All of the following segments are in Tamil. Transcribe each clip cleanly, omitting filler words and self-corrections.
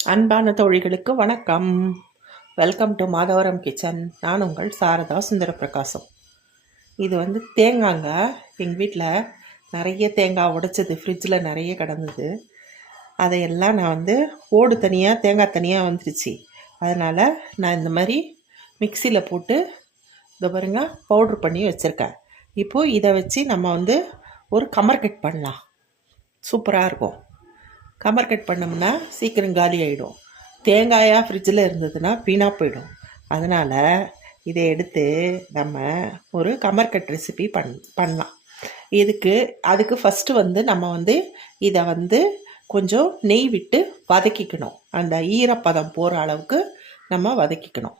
அன்பான தோழிகளுக்கு வணக்கம். Welcome to Madhavaram kitchen. நான் உங்கள் சாரதா சுந்தர பிரகாசம். இது வந்து தேங்காங்க. எங்கள் வீட்டில் நிறைய தேங்காய் உடைச்சது ஃப்ரிட்ஜில் நிறைய கிடந்தது. அதையெல்லாம் நான் வந்து ஓடு தனியாக தேங்காய் தனியாக வந்துருச்சு. அதனால் நான் இந்த மாதிரி மிக்சியில் போட்டு இதை பாருங்க பவுட்ரு பண்ணி வச்சுருக்கேன். இப்போது இதை வச்சு நம்ம வந்து ஒரு கமர் கட் பண்ணலாம். சூப்பராக இருக்கும். கமர் கட் பண்ணோம்னா சீக்கிரம் காலி ஆகிடும். தேங்காயாக ஃப்ரிட்ஜில் இருந்ததுன்னா வீணாக போயிடும். அதனால் இதை எடுத்து நம்ம ஒரு கமர் கட் ரெசிபி பண்ணலாம். அதுக்கு ஃபஸ்ட்டு வந்து நம்ம வந்து இதை வந்து கொஞ்சம் நெய் விட்டு வதக்கிக்கணும். அந்த ஈரப்பதம் போகிற அளவுக்கு நம்ம வதக்கிக்கணும்.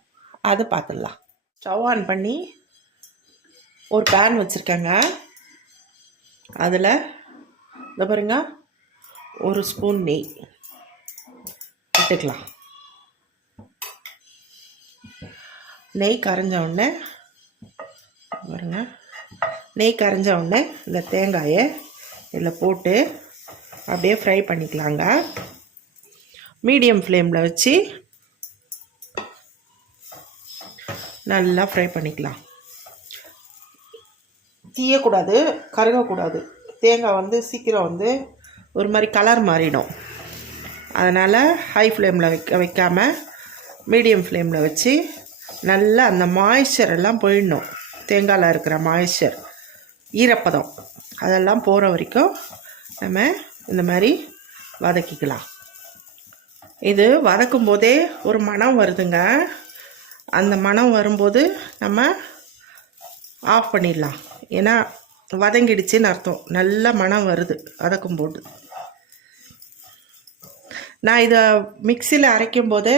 அதை பார்த்துடலாம். ஸ்டவ் ஆன் பண்ணி ஒரு பேன் வச்சுருக்கேங்க. அதில் இந்த பாருங்க ஒரு ஸ்பூன் நெய் விட்டுக்கலாம். நெய் கரைஞ்ச உடனே பாருங்க, நெய் கரைஞ்ச உடனே இந்த தேங்காயை இதில் போட்டு அப்படியே ஃப்ரை பண்ணிக்கலாங்க. மீடியம் ஃப்ளேமில் வச்சு நல்லா ஃப்ரை பண்ணிக்கலாம். தீயக்கூடாது, கருகக்கூடாது. தேங்காய் வந்து சீக்கிரம் வந்து ஒரு மாதிரி கலர் மாறிடும். அதனால் ஹை ஃப்ளேமில் வைக்காமல் மீடியம் ஃப்ளேமில் வச்சு நல்லா அந்த மாய்ஸ்சர் எல்லாம் போயிடணும். தேங்காயில் இருக்கிற மாய்ஸ்சர், ஈரப்பதம் அதெல்லாம் போகிற வரைக்கும் நம்ம இந்த மாதிரி வதக்கிக்கலாம். இது வதக்கும் போதே ஒரு மணம் வருதுங்க. அந்த மணம் வரும்போது நம்ம ஆஃப் பண்ணிடலாம். ஏன்னா வதங்கிடுச்சின்னு அர்த்தம். நல்ல மணம் வருது வதக்கும் போது. நான் இதை மிக்சியில் அரைக்கும் போது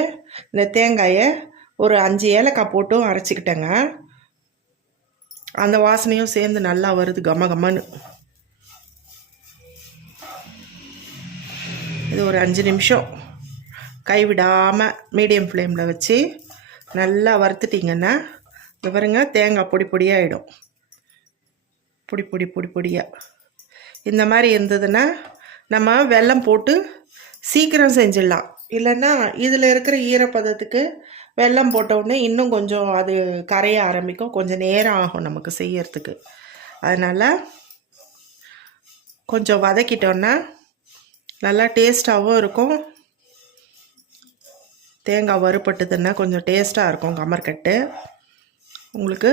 இந்த தேங்காயை ஒரு 5 ஏலக்காய் போட்டும் அரைச்சிக்கிட்டேங்க. அந்த வாசனையும் சேர்ந்து நல்லா வருது கம கமன்னு. இது ஒரு 5 நிமிஷம் கைவிடாமல் மீடியம் ஃப்ளேமில் வச்சு நல்லா வறுத்துட்டிங்கன்னா இந்த பாருங்க தேங்காய் பொடி பொடியாகிடும். பொடி பொடியாக இந்த மாதிரி இருந்ததுன்னா நம்ம வெல்லம் போட்டு சீக்கிரம் செஞ்சிடலாம். இல்லைன்னா இதில் இருக்கிற ஈரப்பதத்துக்கு வெல்லம் போட்டவுடனே இன்னும் கொஞ்சம் அது கரைய ஆரம்பிக்கும். கொஞ்சம் நேரம் ஆகும் நமக்கு செய்யறதுக்கு. அதனால் கொஞ்சம் வதக்கிட்டோன்னா நல்லா டேஸ்ட்டாகவும் இருக்கும். தேங்காய் வறுபட்டுதுன்னா கொஞ்சம் டேஸ்ட்டாக இருக்கும் கமர்கட்டு. உங்களுக்கு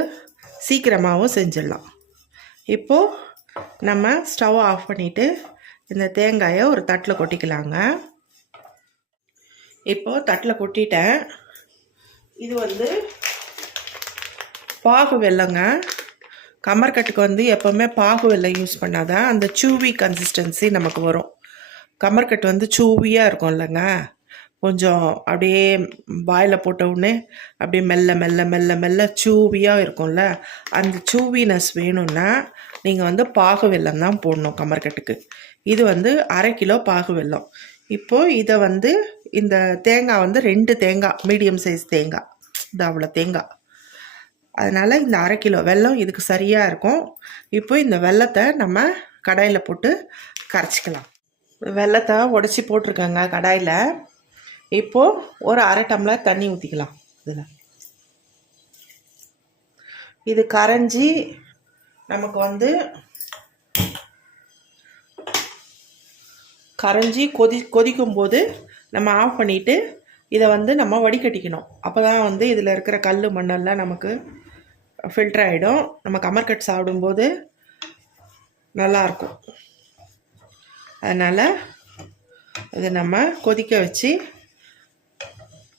சீக்கிரமாகவும் செஞ்சிடலாம். இப்போது நம்ம ஸ்டவ் ஆஃப் பண்ணிவிட்டு இந்த தேங்காயை ஒரு தட்டில் கொட்டிக்கலாங்க. இப்போது தட்டில் கொட்டிட்டேன். இது வந்து பாகு வெல்லங்க. கமர்கட்டுக்கு வந்து எப்போவுமே பாகு வெல்லம் யூஸ் பண்ணாதான் அந்த சூவி கன்சிஸ்டன்சி நமக்கு வரும். கமர்கட்டு வந்து சூவியாக இருக்கும் இல்லைங்க. கொஞ்சம் அப்படியே வாயில் போட்ட உடனே அப்படியே மெல்ல மெல்ல மெல்ல மெல்ல சூவியாக இருக்கும்ல. அந்த சூவினஸ் வேணும்னா நீங்கள் வந்து பாகு வெல்லம் தான் போடணும் கமர்கட்டுக்கு. இது வந்து 1/2 கிலோ பாகு வெல்லம். இப்போது இதை வந்து இந்த தேங்காய் வந்து 2 தேங்காய் மீடியம் சைஸ் தேங்காய், இது அவ்வளோ தேங்காய். அதனால் இந்த 1/2 கிலோ வெல்லம் இதுக்கு சரியாக இருக்கும். இப்போ இந்த வெல்லத்தை நம்ம கடாயில் போட்டு கரைச்சிக்கலாம். வெல்லத்தை உடச்சி போட்டிருக்கேங்க கடாயில். இப்போது ஒரு 1/2 டம்ளர் தண்ணி ஊற்றிக்கலாம். இது கரைஞ்சி நமக்கு வந்து கொதிக்கும் போது நம்ம ஆஃப் பண்ணிவிட்டு இதை வந்து நம்ம வடிகட்டிக்கணும். அப்போ தான் வந்து இதில் இருக்கிற கல் மண்ணெல்லாம் நமக்கு ஃபில்டர் ஆகிடும். நம்ம கமர்கட் சாப்பிடும்போது நல்லாயிருக்கும். அதனால் இதை நம்ம கொதிக்க வச்சு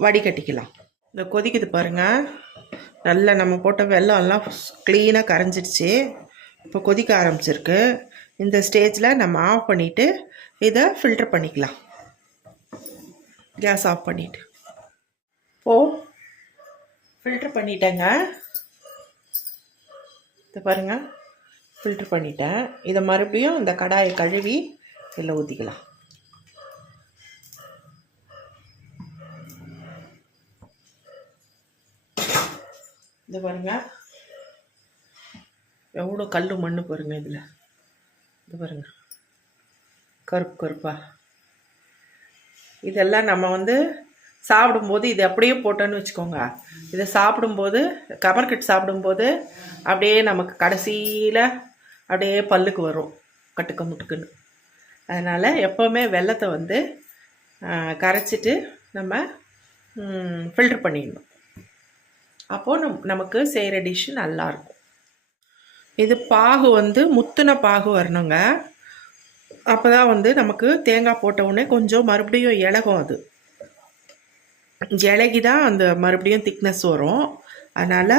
வடிகட்டிக்கலாம். இந்த கொதிக்குது பாருங்கள். நல்லா நம்ம போட்ட வெல்லம் எல்லாம் க்ளீனாக கரைஞ்சிடுச்சு. இப்போ கொதிக்க ஆரம்பிச்சிருக்கு. இந்த ஸ்டேஜில் நம்ம ஆஃப் பண்ணிவிட்டு இதை ஃபில்டர் பண்ணிக்கலாம். கேஸ் ஆஃப் பண்ணிவிட்டு ஃபில்டர் பண்ணிட்டேங்க. இதை பாருங்கள், ஃபில்டர் பண்ணிட்டேன். இதை மறுபடியும் இந்த கடாயை கழுவி இதில் ஊற்றிக்கலாம். இதை பாருங்கள் எவ்வளோ கல் மண் பாருங்கள். இதில் இது பாருங்கள் கருப்பு கருப்பா. இதெல்லாம் நம்ம வந்து சாப்பிடும்போது இது அப்படியே போட்டோன்னு வச்சுக்கோங்க, இதை சாப்பிடும்போது கமர்கட் சாப்பிடும்போது அப்படியே நமக்கு கடைசியில் அப்படியே பல்லுக்கு வரும் கட்டுக்க முட்டுக்குன்னு. அதனால் எப்போவுமே வெல்லத்தை வந்து கரைச்சிட்டு நம்ம ஃபில்ட்ரு பண்ணிடணும். அப்போது நமக்கு செய்கிற டிஷ்ஷு நல்லாயிருக்கும். இது பாகு வந்து முத்துன பாகு வரணுங்க. அப்போ தான் வந்து நமக்கு தேங்காய் போட்ட உடனே கொஞ்சம் மறுபடியும் இலகும். அது இலகி தான் அந்த மறுபடியும் திக்னஸ் வரும். அதனால்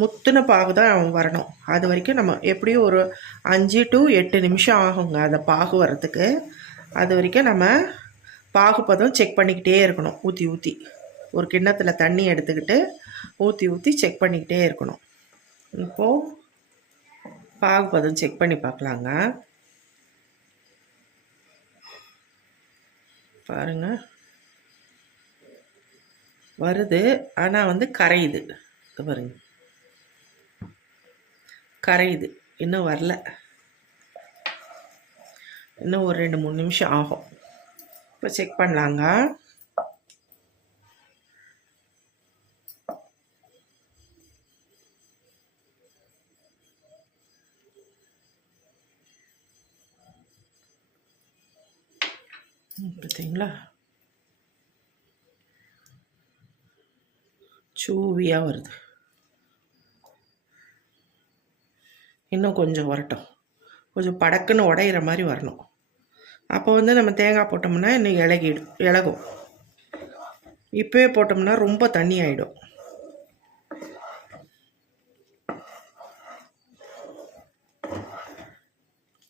முத்துன பாகு தான் வரணும். அது வரைக்கும் நம்ம எப்படியும் ஒரு 5 to 8 நிமிஷம் ஆகுங்க அந்த பாகு வரத்துக்கு. அது வரைக்கும் நம்ம பாகுபதம் செக் பண்ணிக்கிட்டே இருக்கணும். ஊற்றி ஒரு கிண்ணத்தில் தண்ணி எடுத்துக்கிட்டு ஊற்றி செக் பண்ணிக்கிட்டே இருக்கணும். இப்போது பாகுபதம் செக் பண்ணி பார்க்கலாங்க. பாருங்கள், வருது. ஆனால் வந்து கரையுது. பாருங்க, கரையுது. இன்னும் வரல. இன்னும் ஒரு 2-3 நிமிஷம் ஆகும். இப்போ செக் பண்ணலாங்க. பார்த்தீங்களா, சூவியாக வருது. இன்னும் கொஞ்சம் வரட்டும். கொஞ்சம் படக்குன்னு உடையிற மாதிரி வரணும். அப்போ வந்து நம்ம தேங்காய் போட்டோம்னா இன்னும் இலகும். இப்போவே போட்டோம்னா ரொம்ப தண்ணி ஆகிடும்.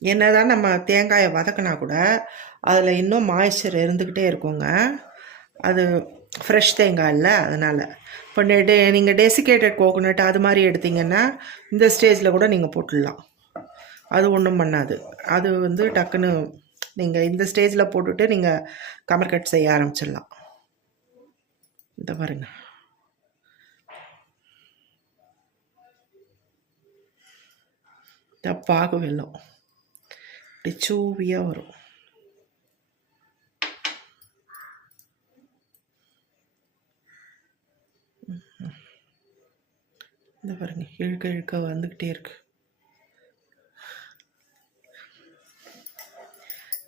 என்னதான் நம்ம தேங்காயை வதக்கினா கூட அதில் இன்னும் மாய்ஸ்சர் இருந்துக்கிட்டே இருக்குங்க. அது ஃப்ரெஷ் தேங்காய் இல்லை. அதனால் இப்போ நீங்கள் டெசிகேட்டட் கோகோனட் அது மாதிரி எடுத்திங்கன்னா இந்த ஸ்டேஜில் கூட நீங்கள் போட்டுடலாம். அது ஒன்றும் பண்ணாது. அது வந்து டக்குன்னு நீங்கள் இந்த ஸ்டேஜில் போட்டுட்டு நீங்கள் கமர்கட் செய்ய ஆரம்பிச்சிடலாம். இந்த பாருங்க, பாகு வெல்லம் இப்படி சூவியாக வரும். இந்த பாருங்க, இழுக்க வந்துக்கிட்டே இருக்கு.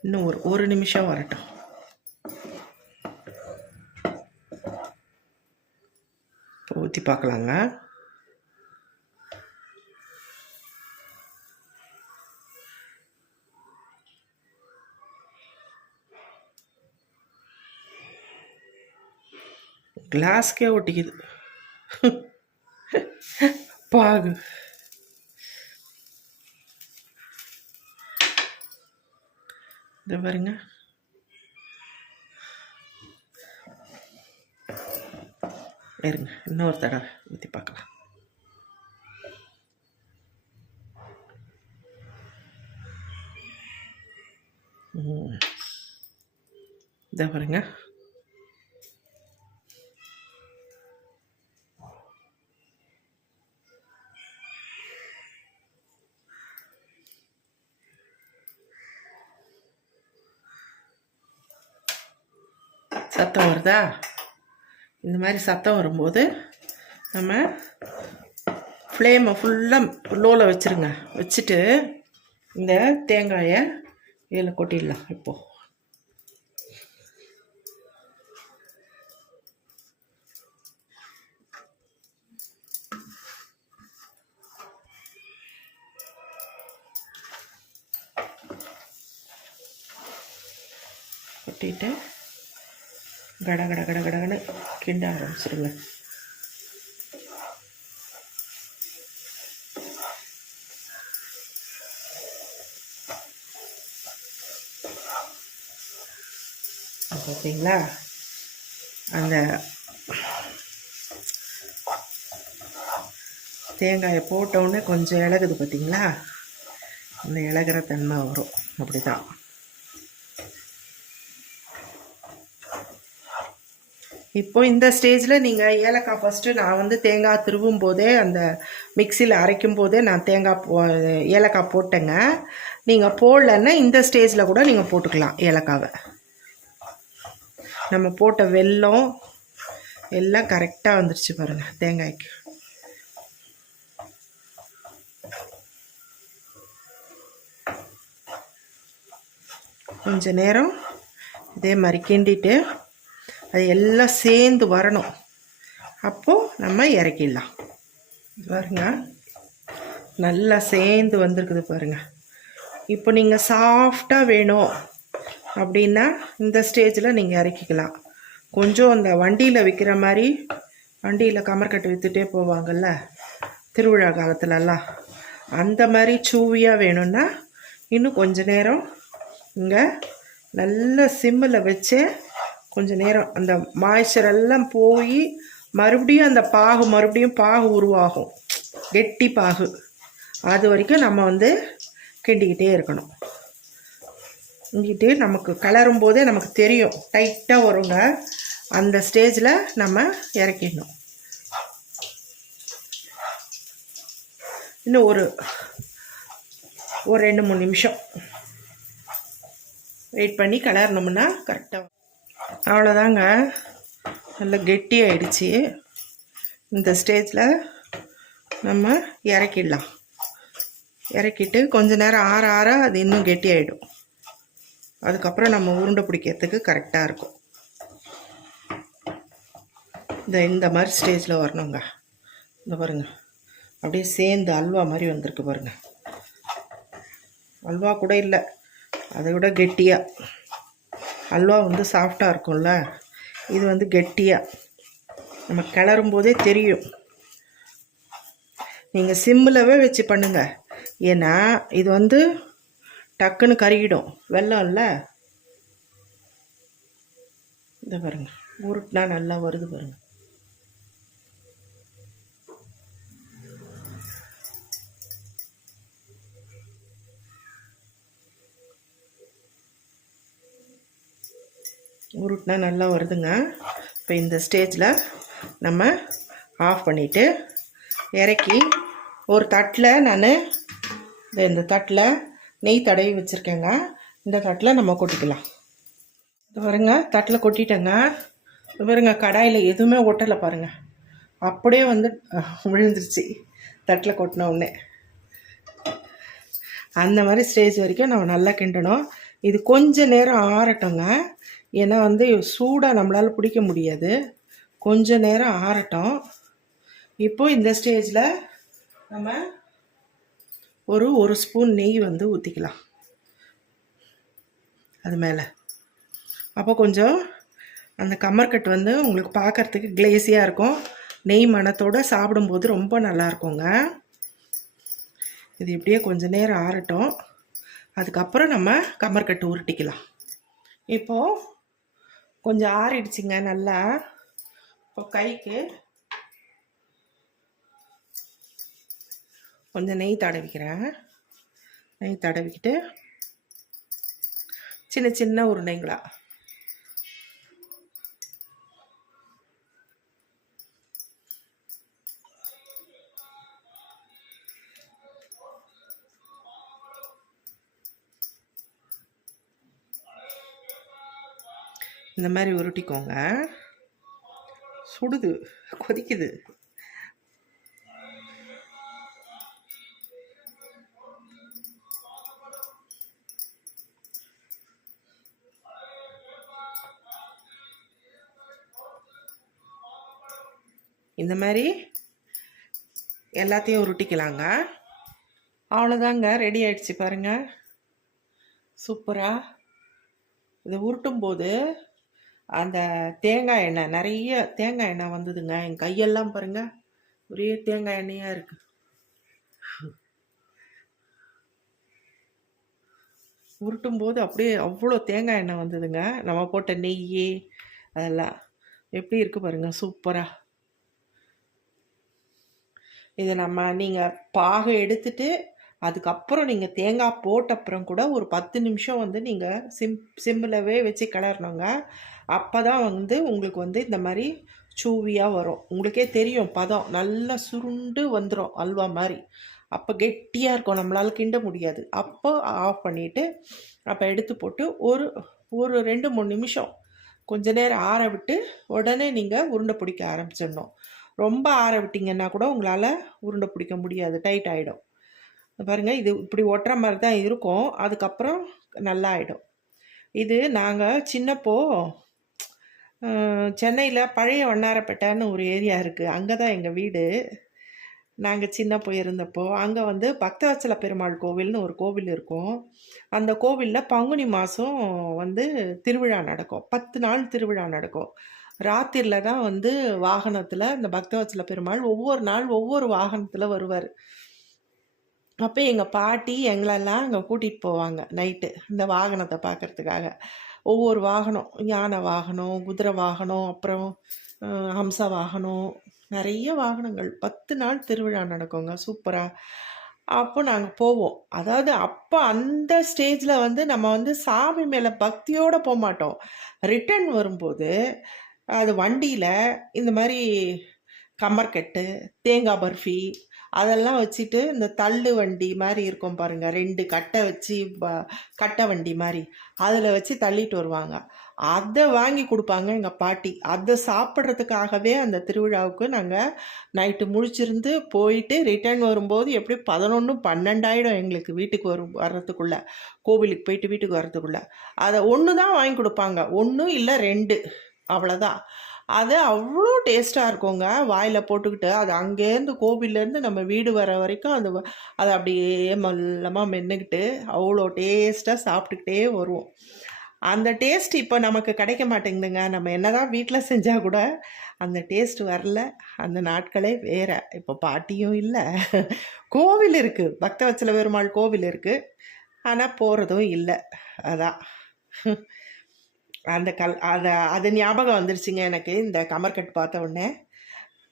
இன்னும் ஒரு நிமிஷம் வரட்டும். ஊற்றி பார்க்கலாங்க. கிளாஸ்க்கே ஒட்டிக்குது பாகு. இதை பாருங்க, இருங்க இன்னொரு தடவை ஊற்றி பார்க்கலாம். இதை பாருங்க, சத்தம் வருதா? இந்த மாதிரி சத்தம் வரும்போது நம்ம ஃப்ளேமை ஃபுல்லாக லோவில் வச்சுருங்க. வச்சுட்டு இந்த தேங்காயை இதில் கொட்டிடலாம். இப்போது கொட்டிட்டு கடகடன்னு கிண்ட ஆரம்பிச்சிருங்க. பார்த்தீங்களா, அந்த தேங்காயை போட்டோடனே கொஞ்சம் இலகுது. பார்த்தீங்களா, அந்த இலகுற தன்மை வரும். அப்படி தான். இப்போ இந்த ஸ்டேஜில் நீங்கள் ஏலக்காய் ஃபஸ்ட்டு நான் வந்து தேங்காய் திருவும் போதே அந்த மிக்சியில் அரைக்கும் போதே நான் ஏலக்காய் போட்டேங்க. நீங்கள் போடலன்னா இந்த ஸ்டேஜில் கூட நீங்கள் போட்டுக்கலாம் ஏலக்காவை. நம்ம போட்ட வெல்லம் எல்லாம் கரெக்டாக வந்துருச்சு பாருங்கள் தேங்காய்க்கு. கொஞ்ச நேரம் இதே மாதிரி கிண்டிட்டு அது எல்லாம் சேர்ந்து வரணும். அப்போது நம்ம இறக்கிடலாம். பாருங்க நல்லா சேர்ந்து வந்திருக்குது பாருங்கள். இப்போ நீங்கள் சாஃப்டாக வேணும் அப்படின்னா இந்த ஸ்டேஜில் நீங்கள் இறக்கிக்கலாம். கொஞ்சம் அந்த வண்டியில் விற்கிற மாதிரி, வண்டியில் கமர்கட்டு விற்றுட்டே போவாங்கள்ல திருவிழா காலத்துலலாம், அந்த மாதிரி சூவியாக வேணும்னா இன்னும் கொஞ்ச நேரம் இங்கே நல்ல சிம்மில் வச்சு கொஞ்ச நேரம் அந்த மாய்ச்சரெல்லாம் போய் மறுபடியும் அந்த பாகு உருவாகும், கெட்டி பாகு. அது வரைக்கும் நம்ம கிண்டிக்கிட்டே இருக்கணும். கிண்டிட்டு நமக்கு கலரும் போதே நமக்கு தெரியும் டைட்டாக வருங்க. அந்த ஸ்டேஜில் நம்ம இறக்கிடணும். இன்னும் ஒரு 2-3 நிமிஷம் வெயிட் பண்ணி கலர்னோம்னா கரெக்டாக. அவ்வளோதாங்க, நல்லா கெட்டி ஆயிடுச்சு. இந்த ஸ்டேஜில் நம்ம இறக்கிடலாம். இறக்கிட்டு கொஞ்ச நேரம் ஆற அது இன்னும் கெட்டி ஆகிடும். அதுக்கப்புறம் நம்ம உருண்டை பிடிக்கிறதுக்கு கரெக்டாக இருக்கும். இந்த மாதிரி ஸ்டேஜில் வரணுங்க. இந்த பாருங்கள், அப்படியே சேர்ந்து அல்வா மாதிரி வந்திருக்கு பாருங்கள். அல்வா கூட இல்லை, அதை விட கெட்டியாக. அல்வா சாஃப்டாக இருக்கும்ல, இது கெட்டியாக நம்ம கிளறும் போதே தெரியும். நீங்கள் சிம்மிலவே வச்சு பண்ணுங்க, ஏன்னா இது டக்குன்னு கருகிடும். வெல்லம் இல்லை, இந்த பாருங்க உருட்டினா நல்லா வருது பாருங்க. உருட்டினா நல்லா வருதுங்க. இப்போ இந்த ஸ்டேஜில் நம்ம ஆஃப் பண்ணிவிட்டு இறக்கி ஒரு தட்டில் நான் இந்த தட்டில் நெய் தடவி வச்சுருக்கேங்க. இந்த தட்டில் நம்ம கொட்டிக்கலாம். இது பாருங்க, தட்டில் கொட்டிட்டேங்க. இது பாருங்க, கடாயில் எதுவுமே ஒட்டலை பாருங்கள், அப்படியே விழுந்துருச்சு தட்டில் கொட்டின உடனே. அந்த மாதிரி ஸ்டேஜ் வரைக்கும் நம்ம நல்லா கிண்டணும். இது கொஞ்சம் நேரம் ஆறட்டோங்க, ஏன்னா சூடாக நம்மளால் பிடிக்க முடியாது. கொஞ்ச நேரம் ஆறட்டும். இப்போது இந்த ஸ்டேஜில் நம்ம ஒரு ஸ்பூன் நெய் ஊற்றிக்கலாம் அது மேலே. அப்போ கொஞ்சம் அந்த கமர்கட்டு உங்களுக்கு பார்க்குறதுக்கு கிளேஸியாக இருக்கும். நெய் மணத்தோடு சாப்பிடும்போது ரொம்ப நல்லா இருக்குங்க. இது இப்படியே கொஞ்சம் நேரம் ஆறட்டும். அதுக்கப்புறம் நம்ம கமர்கட்டு உருட்டிக்கலாம். இப்போது கொஞ்சம் ஆறிடுச்சிங்க நல்லா. இப்போ கைக்கு கொஞ்சம் நெய் தடவிக்கிறேன். நெய் தடவிக்கிட்டு சின்ன சின்ன உருண்டைங்களா இந்த மாதிரி உருட்டிக்கோங்க. சுடுது, கொதிக்குது. இந்த மாதிரி எல்லாத்தையும் உருட்டிக்கலாங்க. அவ்வளோதாங்க, ரெடி ஆயிடுச்சு பாருங்கள், சூப்பராக. இதை உருட்டும் போது அந்த தேங்காய் எண்ணெய், நிறைய தேங்காய் எண்ணெய் வந்ததுங்க. என் கையெல்லாம் பாருங்கள், ஒரே தேங்காய் எண்ணெயாக இருக்குது. உருட்டும் போது அப்படியே அவ்வளோ தேங்காய் எண்ணெய் வந்ததுங்க. நம்ம போட்ட நெய் அதெல்லாம் எப்படி இருக்குது பாருங்கள், சூப்பராக. இதை நீங்கள் பாகு எடுத்துட்டு அதுக்கப்புறம் நீங்கள் தேங்காய் போட்ட அப்புறம் கூட ஒரு 10 நிமிஷம் நீங்கள் சிம்மிலவே வச்சு கிளறணுங்க. அப்போ தான் உங்களுக்கு இந்த மாதிரி சூவியாக வரும். உங்களுக்கே தெரியும், பதம் நல்லா சுருண்டு வந்துடும் அல்வா மாதிரி. அப்போ கெட்டியாக இருக்கும், நம்மளால் கிண்ட முடியாது. அப்போ ஆஃப் பண்ணிவிட்டு அப்போ எடுத்து போட்டு ஒரு 2-3 நிமிஷம் கொஞ்ச நேரம் ஆற விட்டு உடனே நீங்கள் உருண்டை பிடிக்க ஆரம்பிச்சிடணும். ரொம்ப ஆற விட்டிங்கன்னா கூட உங்களால் உருண்டை பிடிக்க முடியாது, டைட் ஆகிடும். பாருங்கள், இது இப்படி ஒட்டுற மாதிரி தான் இருக்கும், அதுக்கப்புறம் நல்லா ஆகிடும். இது நாங்கள் சின்னப்போ சென்னையில் பழைய வண்ணாரப்பேட்டைன்னு ஒரு ஏரியா இருக்குது, அங்கே தான் எங்கள் வீடு. நாங்கள் சின்ன போயிருந்தப்போ அங்கே வந்து பக்தவத்சல பெருமாள் கோவில்னு ஒரு கோவில் இருக்கும். அந்த கோவிலில் பங்குனி மாதம் வந்து திருவிழா நடக்கும், 10 நாள் திருவிழா நடக்கும். ராத்திரியில் தான் வந்து வாகனத்தில் இந்த பக்தவத்சல பெருமாள் ஒவ்வொரு நாள் ஒவ்வொரு வாகனத்தில் வருவார். அப்போ எங்கள் பாட்டி எங்களெல்லாம் அங்கே கூட்டிகிட்டு போவாங்க நைட்டு இந்த வாகனத்தை பார்க்குறதுக்காக. ஒவ்வொரு வாகனம், யானை வாகனம், குதிரை வாகனம், அப்புறம் ஹம்ச வாகனம், நிறைய வாகனங்கள். 10 நாள் திருவிழா நடக்குங்க, சூப்பராக. அப்போ நாங்கள் போவோம். அதாவது அப்போ அந்த ஸ்டேஜில் வந்து நம்ம வந்து சாமி மேலே பக்தியோடு போக மாட்டோம். ரிட்டர்ன் வரும்போது அது வண்டியில் இந்த மாதிரி கம்மர்கட்டு, தேங்காய் பர்ஃபி அதெல்லாம் வச்சுட்டு இந்த தள்ளு வண்டி மாதிரி இருக்கும் பாருங்கள், 2 கட்டை வச்சு கட்டை வண்டி மாதிரி அதில் வச்சு தள்ளிட்டு வருவாங்க. அதை வாங்கி கொடுப்பாங்க எங்கள் பாட்டி. அதை சாப்பிட்றதுக்காகவே அந்த திருவிழாவுக்கு நாங்கள் நைட்டு முழிச்சிருந்து போயிட்டு ரிட்டர்ன் வரும்போது எப்படி 11, 12 ஆகிடும் எங்களுக்கு வீட்டுக்கு வர்றதுக்குள்ளே, கோவிலுக்கு போயிட்டு வீட்டுக்கு வர்றதுக்குள்ளே. அதை ஒன்று தான் வாங்கி கொடுப்பாங்க, 1 இல்லை 2, அவ்வளோதான். அது அவ்வளோ டேஸ்ட்டாக இருக்குங்க, வாயில் போட்டுக்கிட்டு. அது அங்கேருந்து கோவிலேருந்து நம்ம வீடு வர வரைக்கும் அதை அப்படியே மெல்லமாக மென்னுக்கிட்டு அவ்வளோ டேஸ்ட்டாக சாப்பிட்டுக்கிட்டே வருவோம். அந்த டேஸ்ட் இப்போ நமக்கு கிடைக்க மாட்டேங்குதுங்க. நம்ம என்ன தான் வீட்டில் செஞ்சால் கூட அந்த டேஸ்ட் வரல. அந்த நாட்களே வேறு. இப்போ பாட்டியும் இல்லை, கோவில் இருக்குது, பக்தவத்சல பெருமாள் கோவில் இருக்குது, ஆனால் போகிறதும் இல்லை. அதான் அந்த அது ஞாபகம் வந்துருச்சுங்க எனக்கு இந்த கமர்கட் பார்த்த உடனே.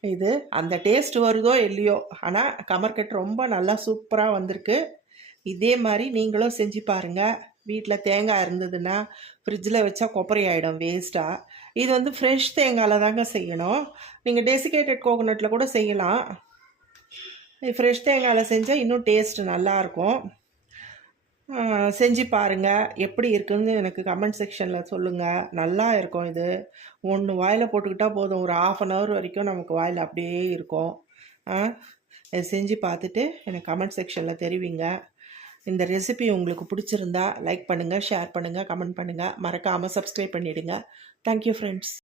இது அந்த டேஸ்ட் வருதோ இல்லையோ, ஆனால் கமர்கட் ரொம்ப நல்லா சூப்பராக வந்திருக்கு. இதே மாதிரி நீங்களும் செஞ்சு பாருங்கள். வீட்டில் தேங்காய் இருந்ததுன்னா ஃப்ரிட்ஜில் வச்சா கொப்பரை ஆகிடும், வேஸ்ட்டாக. இது வந்து ஃப்ரெஷ் தேங்காயில் தாங்க செய்யணும். நீங்கள் டெசிகேட்டட் கோகோனட்டில் கூட செய்யலாம். ஃப்ரெஷ் தேங்காயில் செஞ்சால் இன்னும் டேஸ்ட் நல்லாயிருக்கும். செஞ்சு பாருங்கள், எப்படி இருக்குதுன்னு எனக்கு கமெண்ட் செக்ஷனில் சொல்லுங்கள். நல்லா இருக்கும். இது ஒன்று வாயில் போட்டுக்கிட்டால் போதும், ஒரு 1/2 hour வரைக்கும் நமக்கு வாயில் அப்படியே இருக்கும். இதை செஞ்சு பார்த்துட்டு எனக்கு கமெண்ட் செக்ஷனில் தெரிவிங்க. இந்த ரெசிபி உங்களுக்கு பிடிச்சிருந்தா லைக் பண்ணுங்கள், ஷேர் பண்ணுங்கள், கமெண்ட் பண்ணுங்கள். மறக்காமல் சப்ஸ்கிரைப் பண்ணிவிடுங்க. Thank you friends.